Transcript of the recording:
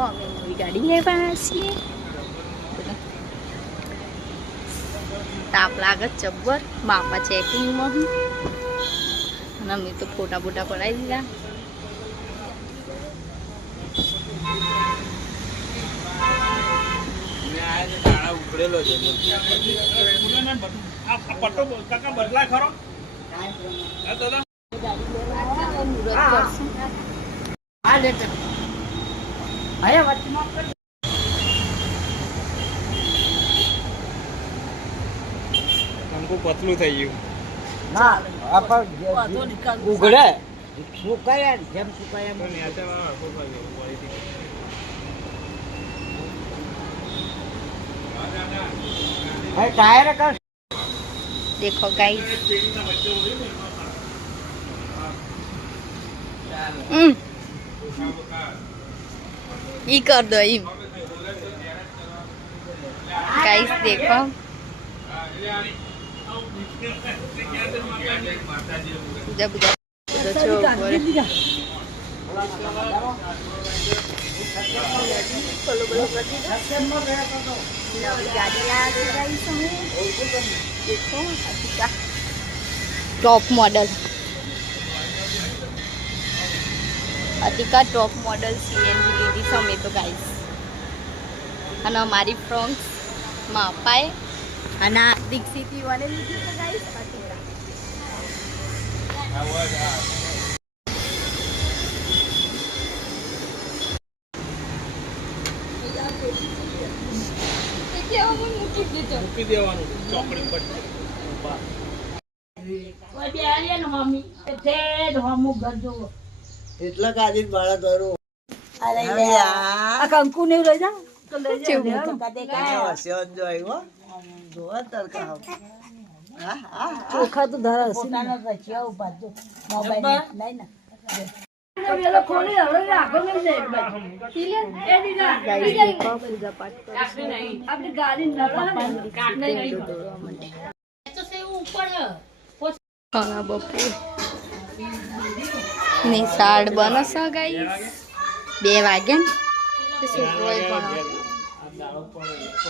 અમે નવી ગાડી લેવા છીએ. તાપ લાગે જબ્બર. બાપા ચેકિંગમાં અને અમે તો ફોટા બોટા પડાવી દીધા. ઉકળેલો છે પટ્ટો કાકા બદલાય ખરો પતલું થઈ ગયું ઉઘડે સુકાયા જેમ સુકાયા टायर का देखो गाइस ये कर दो ये गाइस देखो जब top model Atika top model CNG लीधी समय तो गाइस અને અમારી ફ્રેન્ડ્સ માં અપાય અને દીક્ષિત યુવાને લીધી તો ગાઈસ અતિકા મૂકી દેવાનું ચોકડી પર એટલા કાજી બાળા દરો આ કંકુ ને લઈ જા તો લઈ જા જો આવ્યો જોવા તરકા ચોખા તો ધરા હશે મોબાઈલ લઈ ના ખોલી હવે આગળ લઈ જાય પૂજા પાઠ આપણી ગાડી હા બપુ નિશાળ બનસ ગાઈસ 2 વાગ્યા ને છોકરો પણ